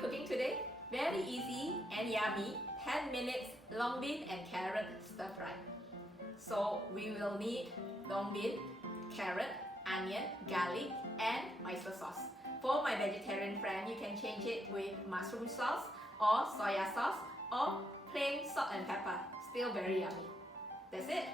cooking today? Very easy and yummy 10 minutes long bean and carrot stir fry. So we will need long bean, carrot, onion, garlic and oyster sauce. For my vegetarian friend, you can change it with mushroom sauce or soya sauce or plain salt and pepper. Still very yummy. That's it.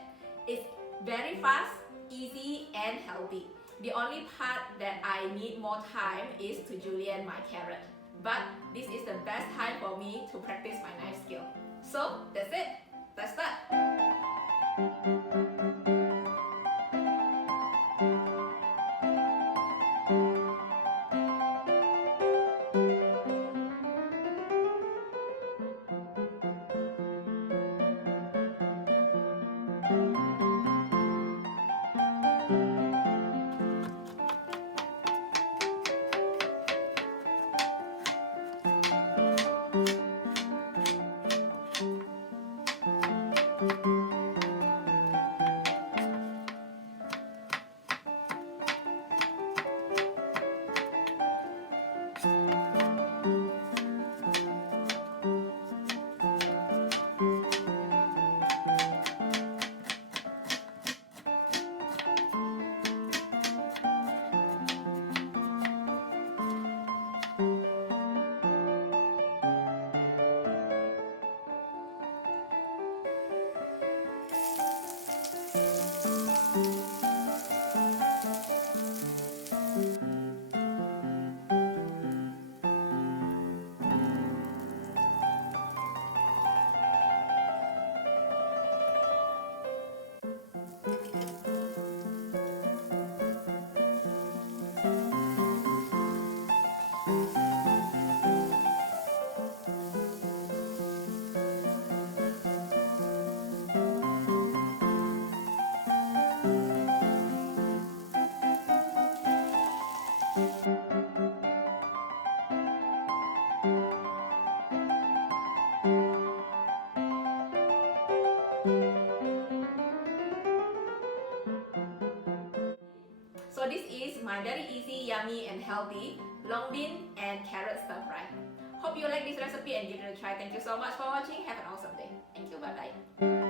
It's very fast, easy and healthy. The only part that I need more time is to julienne my carrot. But this is the best time for me to practice my knife skill. So that's it. Let's start. So this is my very easy, yummy and healthy long bean and carrot stir fry. Hope you like this recipe and give it a try. Thank you so much for watching. Have an awesome day. Thank you. Bye bye.